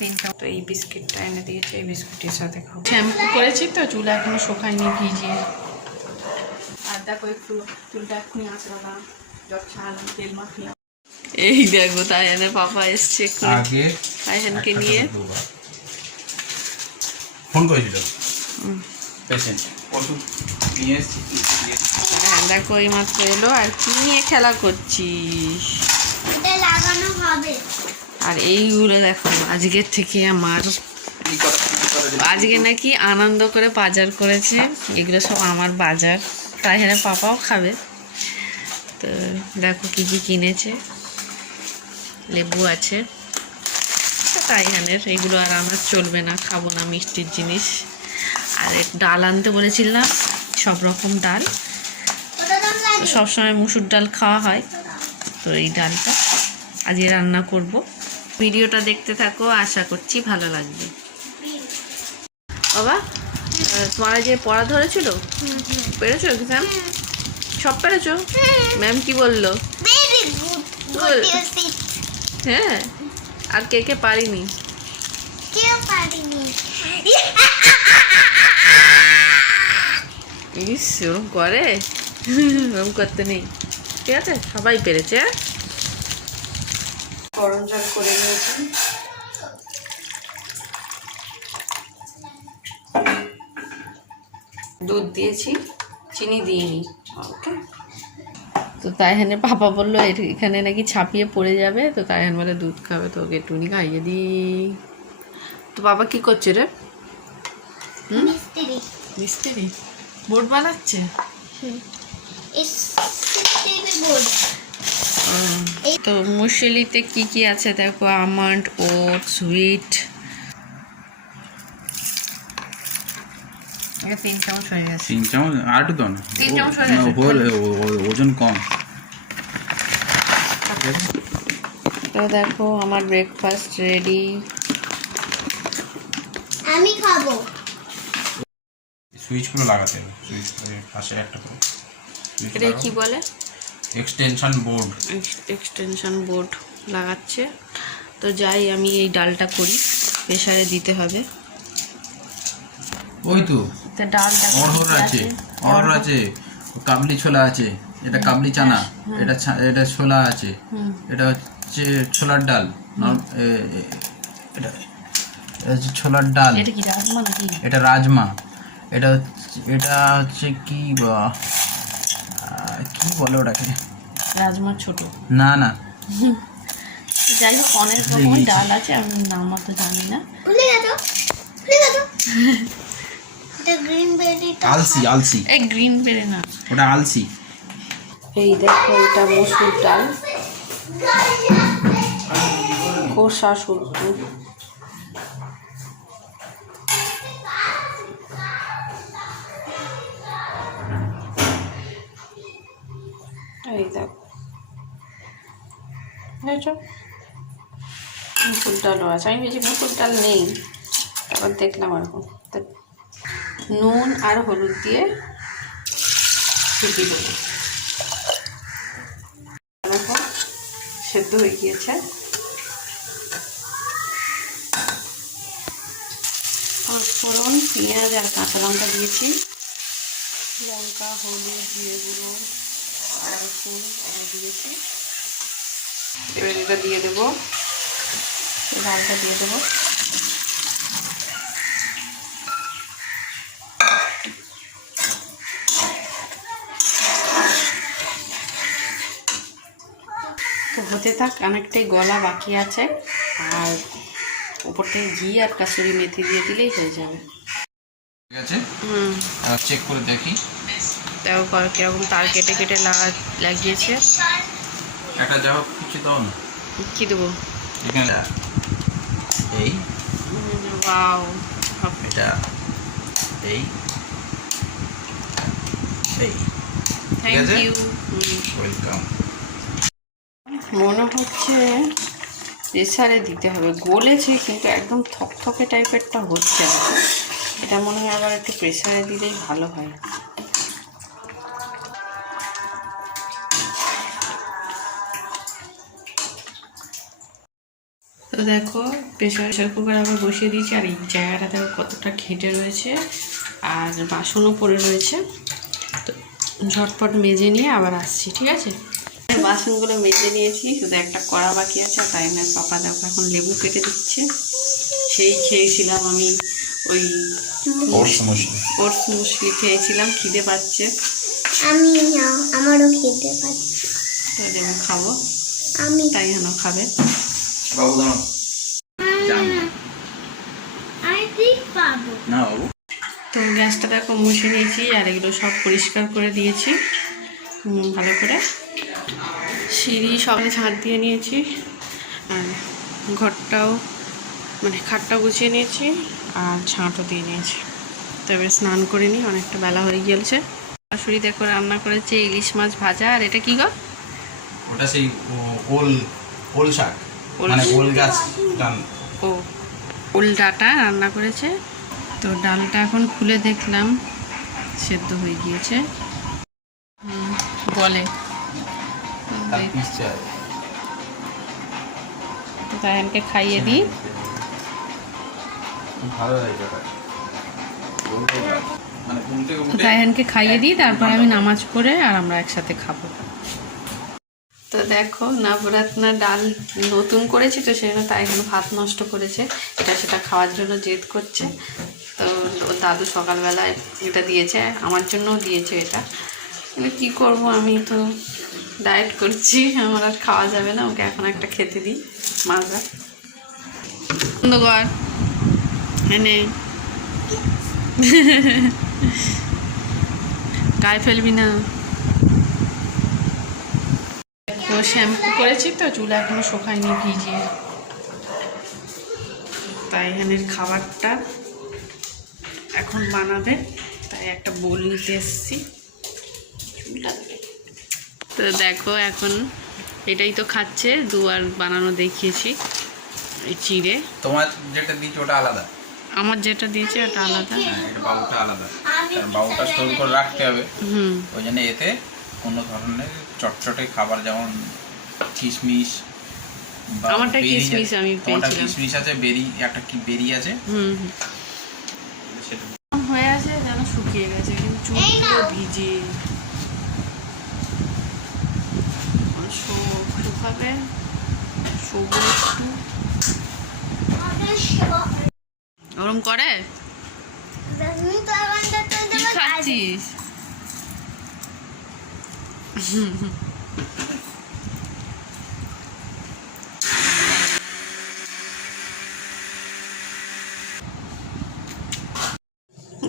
তিনটা তো এই বিস্কিটটা এনে দিয়েছে, এই বিস্কুটের সাথে খাও। শ্যাম্পু করেছি তো, চুল এখনো শোকায়নি ভিজিয়ে। আর দেখো একটু চুলটা এক্ষুনি আঁচড়ালাম, যত ছাড়ালাম, তেল মাখলাম। এই দেখো তাইয়ানের পাপা এসছে আগে তাইয়ানকে নিয়ে। ফোন করেছিল পেশেন্ট, ওষুধ নিয়ে এসেছি। হ্যাঁ দেখো এই মাত্র এলো। আর কি নিয়ে খেলা করছিস? এটা লাগানো হবে। আর এইগুলো দেখো আজকের থেকে আমার, আজকে নাকি আনন্দ করে বাজার করেছে। এগুলো সব আমার বাজার, তাই হ্যাঁ পাপাও খাবে। তো দেখো কি কি কিনেছে। লেবু আছে তাইহানের, এগুলো আর আমার চলবে না, খাবো না মিষ্টির জিনিস। আর ডাল আনতে বলেছিলাম, সব রকম ডাল। সবসময় মুসুর ডাল খাওয়া হয়, তো এই ডালটা আজকে রান্না করব। ভিডিওটা দেখতে থাকো, আশা করছি ভালো লাগবে। বাবা তোমার যে পড়া ধরেছিল, পেরেছো এক্সাম? সব পেরেছো? ম্যাম কি বললো? Very good. হ্যাঁ, আর কে কে পারিনি? কেউ পারেনি। ইস ওরম করে, ওরম করতে নেই। ঠিক আছে, সবাই পেরেছে। গরম জল করে নিয়েছি। দুধ দিয়েছি, চিনি দিইনি। ওকে, তো তাইহানে পাপা বললো এখানে নাকি ছাপিয়ে পড়ে যাবে, তো তাইহান বলে দুধ খাবে, তো ওকে একটুখানি খাইয়ে দিই। তো বাবা কি করছে রে? মিস্ত্রি। মিস্ত্রি বোর্ড বানাচ্ছে। তো মুসলিতে কি কি আছে দেখো, আমন্ড, ওট, সুইট। 3 চামচ হয়ে গেছে। 3 চামচ আর একটু দাও না, 3 চামচ হয়ে গেছে। ওজন কম। তো দেখো আমার ব্রেকফাস্ট রেডি। আমি খাবো। সুইচগুলো লাগাতে হবে, সুইচ পাশে একটা করে এটা কি বলে? Extension board. এক্সটেনশন বোর্ড লাগাচ্ছে। তো যাই আমি এই ডালটা করি, প্রেসারে দিতে হবে। ওই তো তো ডালটা অড়হর আছে, অড়হর আছে, কাবলি ছোলা আছে, এটা কাবলি চানা, এটা ছোলা আছে, এটা হচ্ছে ছোলার ডাল, এটা হচ্ছে ছোলার ডাল। এটা কি রাজমা নাকি? এটা রাজমা। এটা হচ্ছে কি কি বলে ওটাকে? রাজমা ছোট না না, যাই হোক অনেক রকম ডাল আছে, আমি নাম অত জানি না। ভুলে গেছো, ভুলে গেছো। এটা গ্রিন বেরি। আলসি, আলসি। এই গ্রিন বেরি না, ওটা আলসি। এই দেখো এটা মসুর ডাল, খোসা শুদ্ধ। এই দেখো দেখছো, মুসুর ডালও আছে। আমি ভেবেছি মুসুর ডাল নেই, তারপর দেখলাম এরকম। নুন আর হলুদ দিয়ে সিটি দেবো। দেখো সেদ্ধ হয়ে গিয়েছে। পাঁচফোড়ন, পেঁয়াজ আর কাঁচা লঙ্কা দিয়েছি। লঙ্কা, হলুদ, জিরে গুঁড়ো আর রসুন দিয়েছি। এবার এটা দিয়ে দেবো, ডালটা দিয়ে দেবো। তো হতে থাক, অনেকটাই গলা বাকি আছে। আর উপর থেকে ঘি আর কাসুরি মেথি দিয়ে দিলেই হয়ে যাবে। ঠিক আছে, চেক করে দেখি। দেখো কিরকম তার কেটে কেটে লাগিয়েছে। একটা যা হোক কিছু দাও না। কি দেবো? এখানে এই ওয়াও, এটা এই এই থ্যাংক ইউ। ওয়েলকাম। মনে হচ্ছে প্রেসারে দিতে হবে, গলেছে কিন্তু একদম থকথকে টাইপেরটা হচ্ছে না। এটা মনে হয় আবার একটু প্রেসারে দিলেই ভালো হয়। তো তো দেখো প্রেশার কুকার আবার বসিয়ে দিয়েছি, আর এই জায়গাটা দেখো কতটা ঘেটে রয়েছে আর বাসনও পড়ে রয়েছে। তো ঝটপট মেজে নিয়ে আবার আসছি, ঠিক আছে? বাসনগুলো মেজে নিয়েছি, শুধু একটা কড়া বাকি আছে। তাই না পাপা দেখো এখন লেবু কেটে দিচ্ছে। সেই খেয়েছিলাম আমি ওই ওটস মুসলি খেয়েছিলাম, খিদে পাচ্ছে। আমারও খেতে পাচ্ছি। তো লেবু খাবো, আমি তাই হেন খাবে। বাবু দাঁড়াও, ঠিক পাবো না বাবু। তো গ্যাসটা দেখো মুছে নিয়েছি, আর এগুলো সব পরিষ্কার করে দিয়েছি ভালো করে। সিঁড়ি সবাই ঝাঁট দিয়ে নিয়েছি, আর ঘরটাও মানে খাটটা গুছিয়ে নিয়েছি, আর ঝাঁটও দিয়ে নিয়েছি। তবে স্নান করে নিই, অনেকটা বেলা হয়ে গিয়েছে। শাশুড়ি দেখো রান্না করেছে ইলিশ মাছ ভাজা। আর এটা কি গো? ওটা সেই ওল শাক, মানে ওল গাছ ডাল। ও, ওল ডাটা রান্না করেছে। তো ডালটা এখন খুলে দেখলাম সেদ্ধ হয়ে গিয়েছে বলে। তো তাইহানকে খাইয়ে দিই। তাইহানকে খাইয়ে দিই, তারপর আমি নামাজ পড়ে আর আমরা একসাথে খাবো। তো দেখো নবরত্না ডাল নতুন করেছি, তো সেজন্য তাইহান ভাত নষ্ট করেছে, এটা সেটা খাওয়ার জন্য জেদ করছে। তো ওর দাদু সকালবেলায় এটা দিয়েছে, আমার জন্যও দিয়েছে এটা। কিন্তু কী করবো, আমি তো ডায়েট করছি, আমার আর খাওয়া যাবে না। ওকে এখন একটা খেতে দিই মাজা। বন্ধ কর, এনে গায়ে ফেলবি না। তো শ্যাম্পু করেছি, তো চুল এখনো শুকায়নি ভিজিয়ে। তাই এখানের খাবারটা এখন বানাবে, তাই একটা বোল নিতে এসেছি। তো দেখো এখন এটাই তো খাচ্ছে, দুবার বানানো দেখিয়েছি এই চিড়ে। তোমার যেটা দিয়েছে ওটা আলাদা, আমার যেটা দিয়েছে ওটা আলাদা। এটা বাবুটা আলাদা, বাবুটা স্টোর করে রাখতে হবে। ওই জন্য এতে কোনো ধরনের চটচটে খাবার, যেমন কিশমিশ, আমারটা কিশমিশ আমি পেয়েছিলাম। কিশমিশ আছে, বেরি একটা কি বেরি আছে, সেটা হয়ে আছে যেন শুকিয়ে গেছে, কিন্তু চুলগুলো ভিজে। শুকাবে, সবুজ ওরম করে। কি খাচ্ছিস?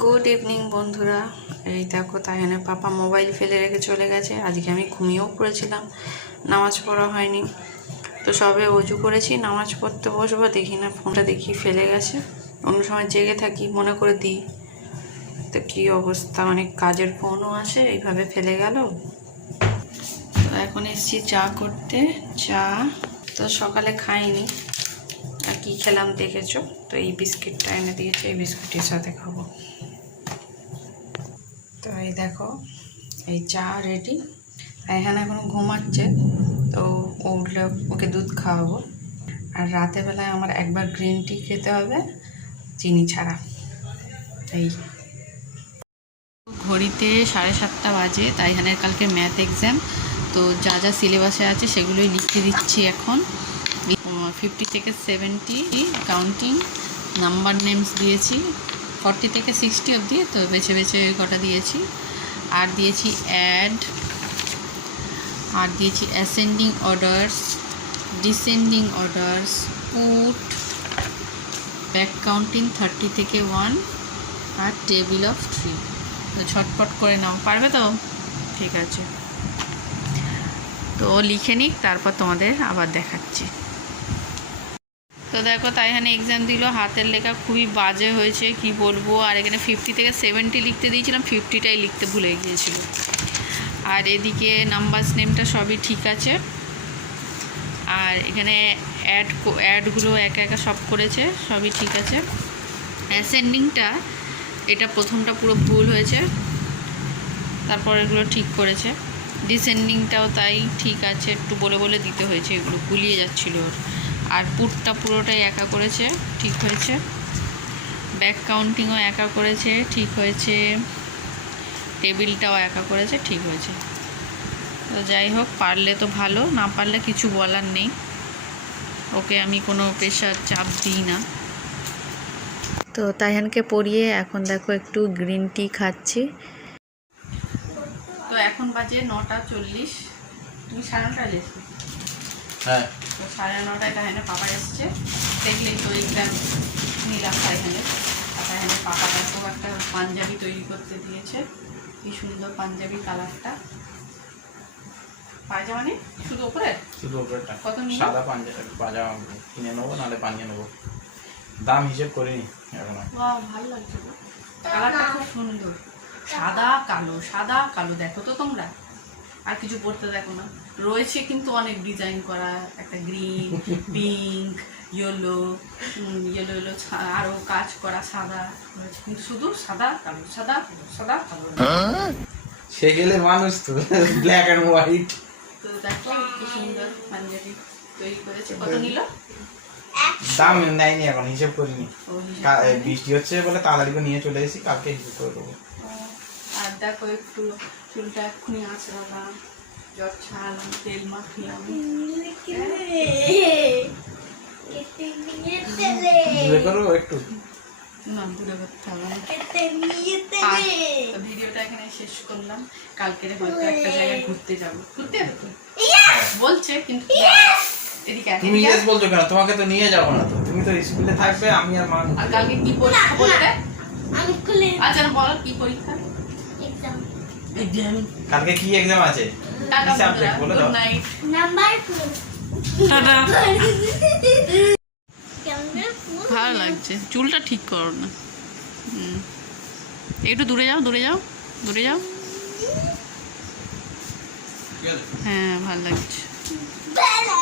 গুড ইভিনিং বন্ধুরা। এই দেখো তাইহানের পাপা মোবাইল ফেলে রেখে চলে গেছে। আজকে আমি ঘুমিয়েও পড়েছিলাম, নামাজ পড়া হয়নি। তো সবে অজু করেছি, নামাজ পড়তে বসবো, দেখি না ফোনটা দেখি ফেলে গেছে। অন্য সময় জেগে থাকি মনে করে দিই, তো কী অবস্থা, অনেক কাজের ফোনও আসে, এইভাবে ফেলে গেল। তো এখন এসছি চা করতে। চা তো সকালে খাইনি, আর কী খেলাম দেখেছো, তো এই বিস্কিটটা এনে দিয়েছে, এই বিস্কুটের সাথে খাবো। তো এই দেখো এই চা রেডি। এখানে এখনো ঘুমাচ্ছে, তো উঠলে ওকে দুধ খাওয়াবো। আর রাতের বেলায় আমার একবার গ্রিন টি খেতে হবে, চিনি ছাড়া। এই ঘড়িতে 7:30 বাজে। তাই এখানে কালকে ম্যাথ এক্সাম, তো যা যা সিলেবাসে আছে সেগুলোই লিখতে দিচ্ছি এখন। 50 থেকে 70 কাউন্টিং, নাম্বার নেমস দিয়েছি 40 থেকে 60 অবধি, তো বেছে বেছে কটা দিয়েছি। আর দিয়েছি অ্যাড, আর দিয়েছি ascending orders, descending orders, put, back counting 30 থেকে 1, আর টেবিল অফ 3। তো ঝটপট করে নাও, পারবে তো? ঠিক আছে, তো লিখে নিক, তারপর তোমাদের আবার দেখাচ্ছি। তো দেখো তাইহানে এক্সাম দিল, হাতের লেখা খুবই বাজে হয়েছে, কি বলবো। আর এখানে 50 থেকে 70 লিখতে দিয়েছিলাম, 50টাই লিখতে ভুলে গিয়েছিল। আর এদিকে নাম্বারস নেমটা সবই ঠিক আছে। আর এখানে অ্যাডগুলো একা একা সব করেছে, সবই ঠিক আছে। অ্যাসেন্ডিংটা এটা প্রথমটা পুরো ভুল হয়েছে, তারপর এগুলো ঠিক করেছে। ডিসেন্ডিংটাও তাই ঠিক আছে, একটু বলে বলে দিতে হয়েছে, এগুলো গুলিয়ে যাচ্ছিলো ওর। আর পুরটা পুরোটাই একা করেছে, ঠিক হয়েছে। ব্যাক কাউন্টিংও একা করেছে, ঠিক হয়েছে। টেবিলটাও একা করেছে, ঠিক হয়েছে। তো যাই হোক, পারলে তো ভালো, না পারলে কিছু বলার নেই। ওকে আমি কোনো প্রেশার চাপ দিই না। তো তাইহানকে পরিয়ে এখন দেখো একটু গ্রিন টি খাচ্ছি। তো এখন বাজে 9:40। তুমি 9:30 এসেছো? হ্যাঁ, তো 9:30 তাইহানের পাপা এসছে। দেখলেই তো এইগ্রাম নিলাম তাইহানের। আর তাইহানের পাপা দেখো একটা পাঞ্জাবি তৈরি করতে দিয়েছে। কি সুন্দর পাঞ্জাবি কালারটা। পায়জামা নেই, শুধু ওপরে? শুধু ওপরটা। কত নিল? সাদা পাজামা কিনে নেবো, নাহলে বানিয়ে নেবো। দাম হিসেব করিনি এখন। বাহ, ভালো লাগছে গো। কালারটা খুব সুন্দর, সাদা কালো, সাদা কালো। দেখো তো তোমরা, আর কিছু পড়তে দেখো না। রয়েছে কিন্তু অনেক ডিজাইন করা, একটা গ্রিন, পিঙ্ক, ইয়েলো, ইয়েলো আরও কাজ করা সাদা রয়েছে, কিন্তু শুধু সাদা কালো, সাদা কালো, সাদা কালো। সে গেলে মানুষ তো ব্ল্যাক অ্যান্ড হোয়াইট। তো দেখো কি সুন্দর পাঞ্জাবি তৈরি করেছে। কত নিল? দাম নেয়নি এখন, হিসেব করিনি। ও, হিসাব করেনি। বৃষ্টি হচ্ছে বলে তাড়াতাড়ি করে নিয়ে চলে এসেছি, কালকে হিসেব করে দেবো। আর দেখো একটু চুলটা এক্ষুনি আঁচড়ালাম, জ্বর ছাড়ালাম, তেল মাখলাম। দূরে করো একটু। না, দূরে করতে হবে না। তো ভিডিওটা এখানে শেষ করলাম। কালকে হয়তো একটা জায়গায় ঘুরতে যাবো। ঘুরতে যাবে তো বলছে, কিন্তু এদিকে আয়, তুমি এদিকে আয়। ইয়েস বলছো কেন? তোমাকে তো নিয়ে যাবো না তো, তুমি তো স্কুলে থাকবে, আমি আর মা। আর কালকে কি পরীক্ষা বলতে? আমি খুলে আচ্ছা বলো কি পরীক্ষা? Exam exam. কালকে কি এক্সাম আছে? টাটা কি সাবজেক্ট বলে দাও। Good night. Number 2 tata. কেমন ভালো লাগছে, চুলটা ঠিক করো না। একটু দূরে যাও, দূরে যাও, দূরে যাও। হ্যাঁ, ভালো লাগছে। বেলা